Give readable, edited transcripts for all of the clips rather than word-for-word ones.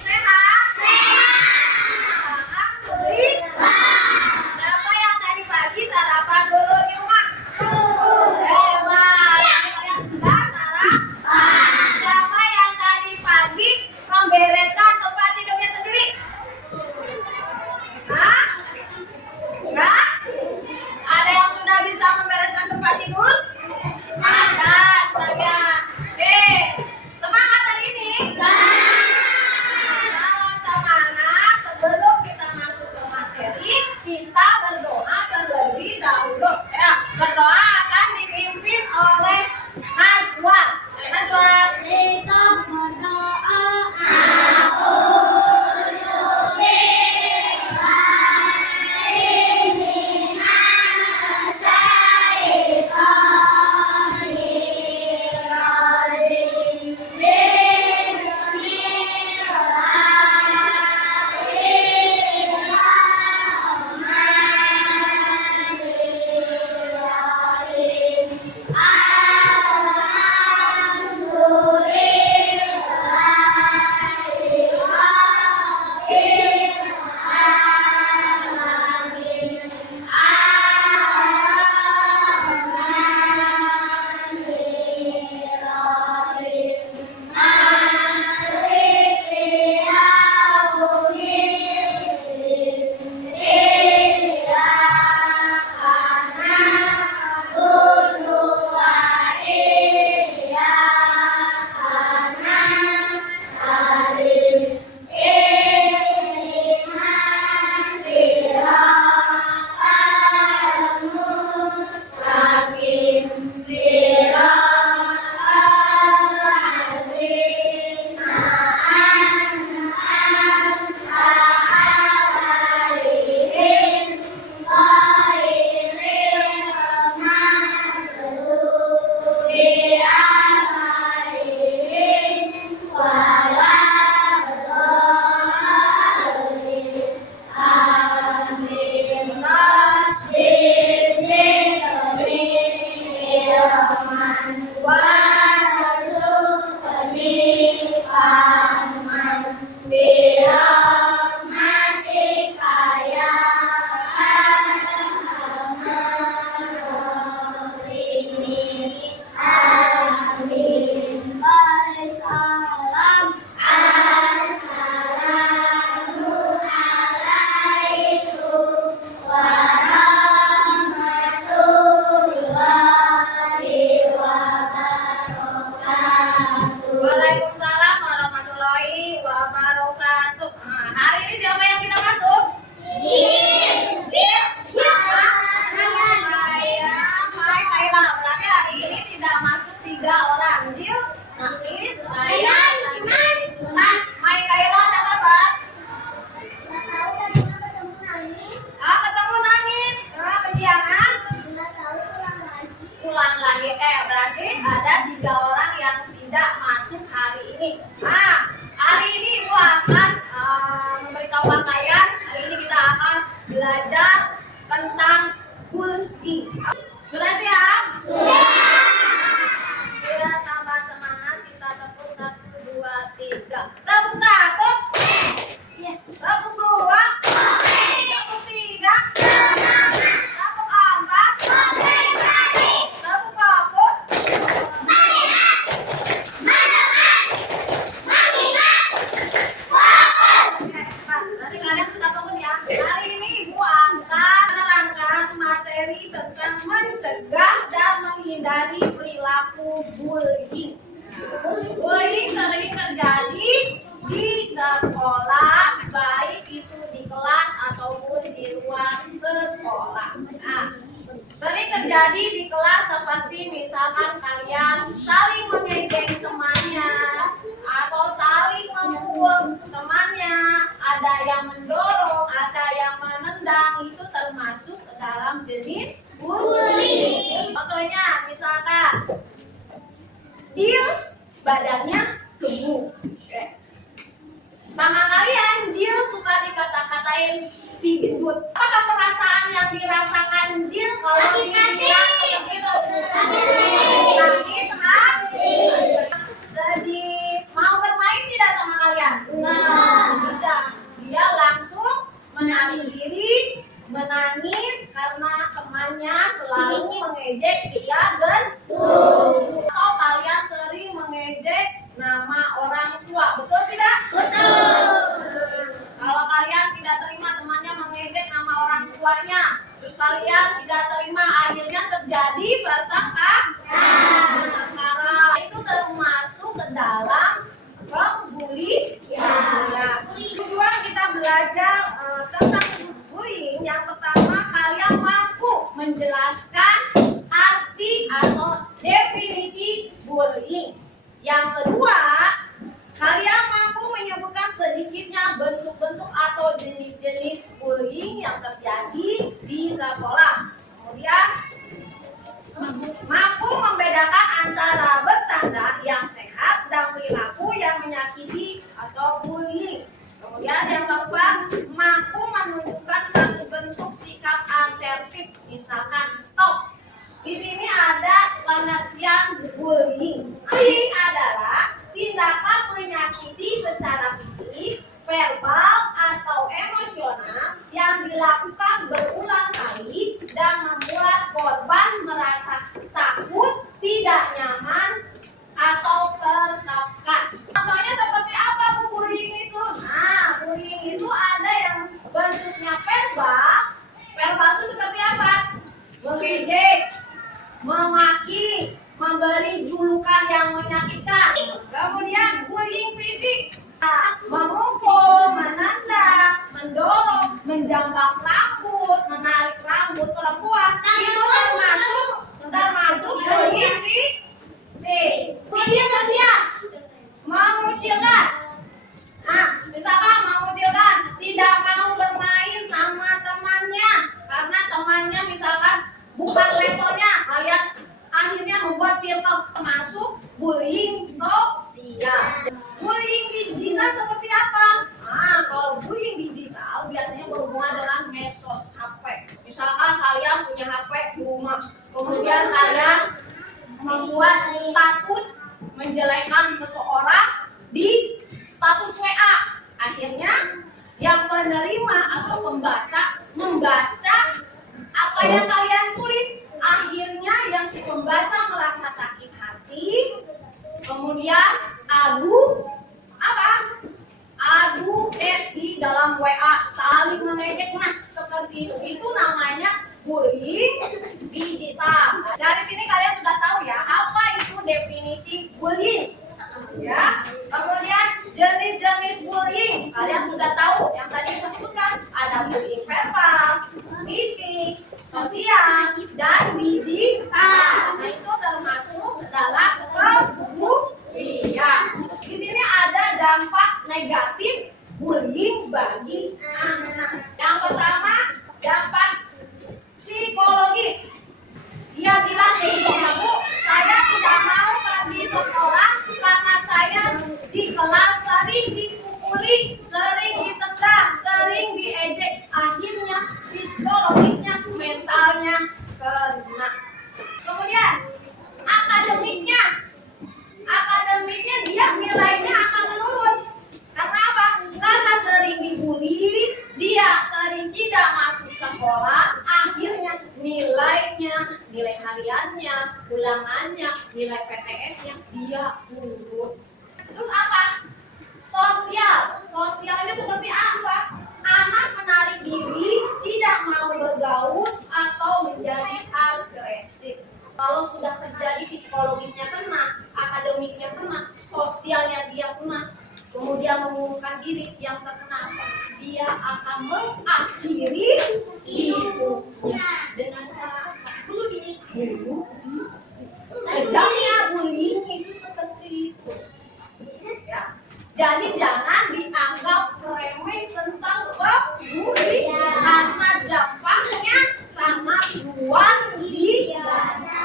Sehat? Alhamdulillah. Siapa yang tadi pagi sarapan dulu di rumah? Hebat. Yang sudah sarapan. Siapa yang tadi pagi membereskan tempat tidurnya sendiri? Hah? Enggak? Ada yang sudah bisa membereskan tempat tidur? Ada sebagian. Semangat hari ini. Kalau semangat, sebelum kita masuk ke materi, kita berdoa terlebih dahulu. Ya, berdoa akan dipimpin oleh Najwa. Najwa. Kita berdoa. Waalaikumsalam warahmatullahi wabarakatuh. Hari ini siapa yang tidak masuk? Hai Kaila. Berarti hari ini tidak masuk 3 orang. Jil sakit, Ryan sunat. Hai Kaila, ada kabar? Ketemu nangis. Kesiangan? Pulang lagi. Berarti ada 3 orang yang tidak masuk hari ini. Hari ini Ibu akan memberitahukan kalian. Hari ini kita akan belajar tentang bullying. Sudah siap? Biar tambah semangat, kita tepuk 1, 2, 3. Tepuk 1. Tepuk 2. Tepuk 3. Tepuk 4. Tepuk bagus. Nanti kalian sudah fokus ya. Hari ini Ibu akan menerangkan materi tentang mencegah dan menghindari perilaku bullying. Bullying sering terjadi di sekolah, baik itu di kelas ataupun di luar sekolah. Sering terjadi di kelas seperti misalkan kalian saling mengejek temannya atau saling memukul temannya, ada yang mendorong, ada yang menendang, itu termasuk ke dalam jenis bullying. Contohnya misalkan Jil badannya gemuk. Sama kalian Jil suka dikata-katain si gendut. Apakah perasaan yang dirasakan Jil kalau dibilang seperti itu? Sakit hati, sedih, mau bertanya nama orang tua. Betul tidak? Kalau kalian tidak terima temannya mengejek nama orang tuanya, terus kalian tidak terima, akhirnya terjadi pertengkaran. Itu termasuk ke dalam pembulian. Ya. Tujuan kita belajar tentang bullying. Yang pertama, kalian mampu menjelaskan arti atau definisi bullying. Yang kedua, kalian mampu menyebutkan sedikitnya bentuk-bentuk atau jenis-jenis bullying yang terjadi di sekolah. Kemudian, mampu membedakan antara bercanda yang sehat dan perilaku yang menyakiti atau bullying. Kemudian yang keempat, mampu menunjukkan satu bentuk sikap asertif, misalkan stop. Di sini ada pengertian bullying. Bullying adalah tindakan menyakiti secara fisik, verbal, atau emosional yang dilakukan berulang kali dan membuat korban merasa takut, tidak nyaman, atau tertekan. Contohnya seperti apa Bu bullying itu? Nah, bullying itu ada yang bentuknya verbal. Verbal itu seperti apa? Mengejek, memaki, memberi julukan yang menyakitkan. Kemudian bullying fisik, memukul, menendang, mendorong, menjambak rambut, menarik rambut perempuan. Itu termasuk bullying fisik. Bullying sosial, mengucilkan. Nah, misalkan mengucilkan, tidak mau bermain sama temannya karena temannya misalkan bukan levelnya, kalian akhirnya membuat circle. Termasuk bullying sosial. Bullying digital seperti apa? Nah, kalau bullying digital biasanya berhubungan dengan medsos HP. Misalkan kalian punya HP di rumah, kemudian kalian membuat status menjelekkan seseorang di status WA. Akhirnya yang penerima atau pembaca membaca apa yang kalian tulis. Akhirnya yang si pembaca merasa sakit hati, kemudian adu chat di dalam WA, saling mengejek. Nah, seperti itu. Itu namanya bullying digital. Dari sini kalian sudah tahu ya apa itu definisi bullying. Ya. Kemudian jenis-jenis bullying kalian sudah tahu yang tadi disebutkan, ada bullying verbal, fisik, sosial, dan digital. Nah, itu termasuk dalam pembulian. Di sini ada dampak negatif bullying bagi anak. Yang pertama, dampak psikologis. Dia bilang Bu, saya tidak mau pergi sekolah karena saya di kelas sering dipukuli, sering ditendang, sering diejek. Akhirnya psikologisnya, mentalnya kena. Kemudian akademiknya dia nilainya akan menurun. Karena apa? Karena sering dibully, dia sering tidak masuk sekolah, akhirnya nilai hariannya, ulangannya, nilai PTS-nya dia turun. Terus apa? Sosialnya seperti apa? Anak menarik diri, tidak mau bergaul, atau menjadi agresif. Kalau sudah terjadi psikologisnya kena, akademiknya kena, sosialnya dia kena, kemudian mengumumkan diri, yang terkena apa? Dia akan mengakhiri hidupnya dengan cara bunuh diri. Kejamnya bullying itu seperti itu. Ya. Jadi jangan dianggap remeh tentang bullying karena dampaknya sangat luar biasa.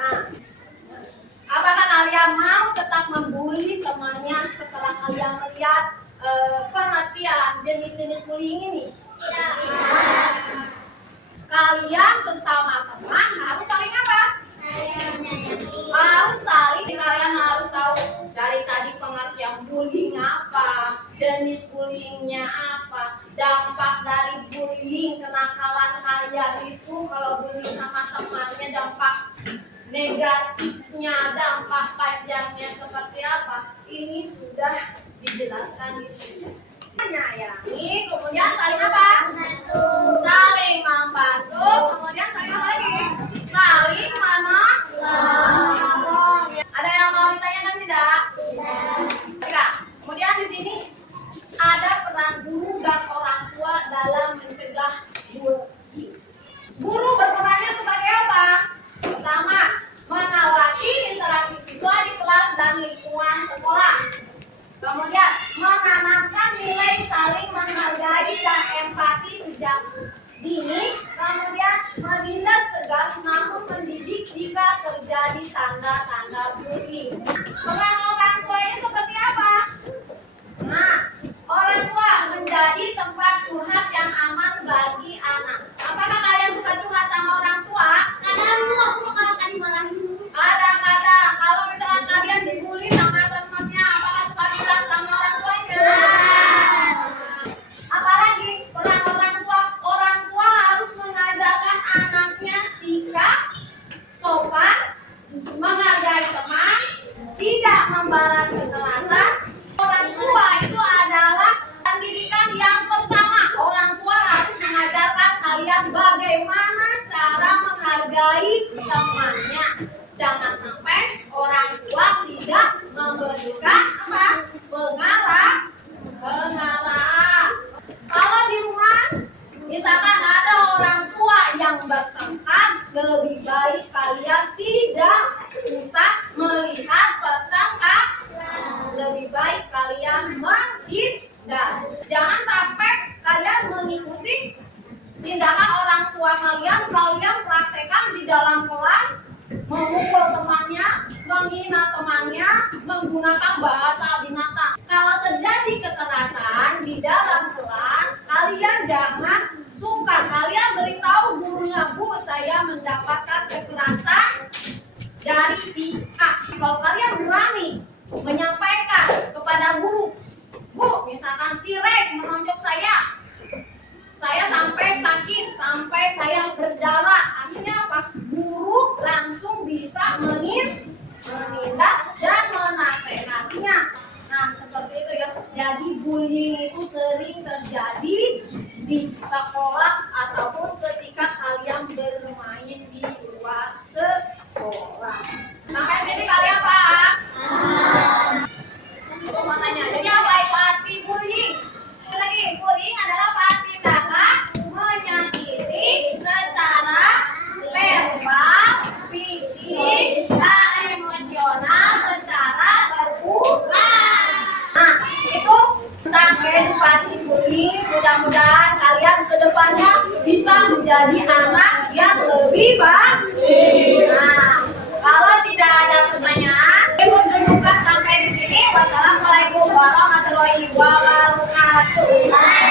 Nah, apakah kalian mau tetap membuli temannya setelah kalian melihat pengertian jenis-jenis bullying ini? Tidak. Kalian sesama teman harus saling apa? Harus saling. Kalian harus tahu dari tadi pengertian bullying apa, jenis bullyingnya apa, dampak dari bullying, kenakalan kalian itu kalau bullying sama temannya dampak negatifnya, dampak panjangnya seperti apa, ini sudah dijelaskan di sini. Menyayangi, kemudian saling apa? Saling membantu, kemudian saling apa lagi? Saling menolong. Ada yang mau ditanyakan tidak? Tidak. Kemudian di sini ada peran guru dan orang tua dalam mencegah bullying. Guru berperannya sebagai apa? Pertama, mengawasi interaksi siswa di kelas dan lingkungan sekolah. Kemudian, menanamkan nilai saling menghargai dan empati sejak dini. Kemudian, menindak tegas namun mendidik jika terjadi tanda-tanda bullying. Peran orang tua ini seperti apa? Nah, orang tua menjadi tempat curhat yang aman bagi anak. Apakah kalian suka curhat sama orang tua? Kadang tuh aku bakal dimarahin. Kadang-kadang kalau misalnya kalian dibully sama temannya, apakah suka bilang sama orang tuanya? Apalagi peran orang tua harus mengajarkan anaknya sikap sopan, menghargai teman, tidak membalas kekerasan. Orang tua itu adalah pendidikan yang pertama. Orang tua harus mengajarkan kalian bagaimana cara menghargai temannya. Jangan sampai orang tua tidak memberikan apa? Pengarahan. Kalau di rumah, misalkan ada orang tua yang bertengkar, lebih baik kalian tidak usah melihat pertengkaran. Lebih baik kalian menghindar. Jangan sampai kalian mengikuti tindakan orang tua kalian praktekkan di dalam kelas, memukul temannya, menghina temannya, menggunakan bahasa binatang. Kalau terjadi kekerasan di dalam kelas, kalian jangan sungkan. Kalian beritahu gurunya, Bu, saya mendapatkan kekerasan dari si A. Kalau kalian berani menyampaikan kepada guru, Bu, misalkan si Rek menonjok saya sampai sakit, sampai saya berdarah. Akhirnya pas guru langsung bisa menindak dan menasehatinya. Nah, seperti itu ya. Jadi bullying itu sering terjadi di sekolah ataupun ketika kalian bermain di luar sekolah. Sampai sini kalian paham? Aku mau tanya, jadi apa itu arti bullying? Lagi, bullying adalah tindakan menyakiti secara verbal, fisik, dan emosional secara berulang. Nah, itu tentang edukasi bullying. Mudah-mudahan kalian kedepannya bisa menjadi anak yang lebih baik. Nah, kalau tidak ada pertanyaan, ibu cukupkan sampai di sini. Wassalamualaikum warahmatullahi wabarakatuh.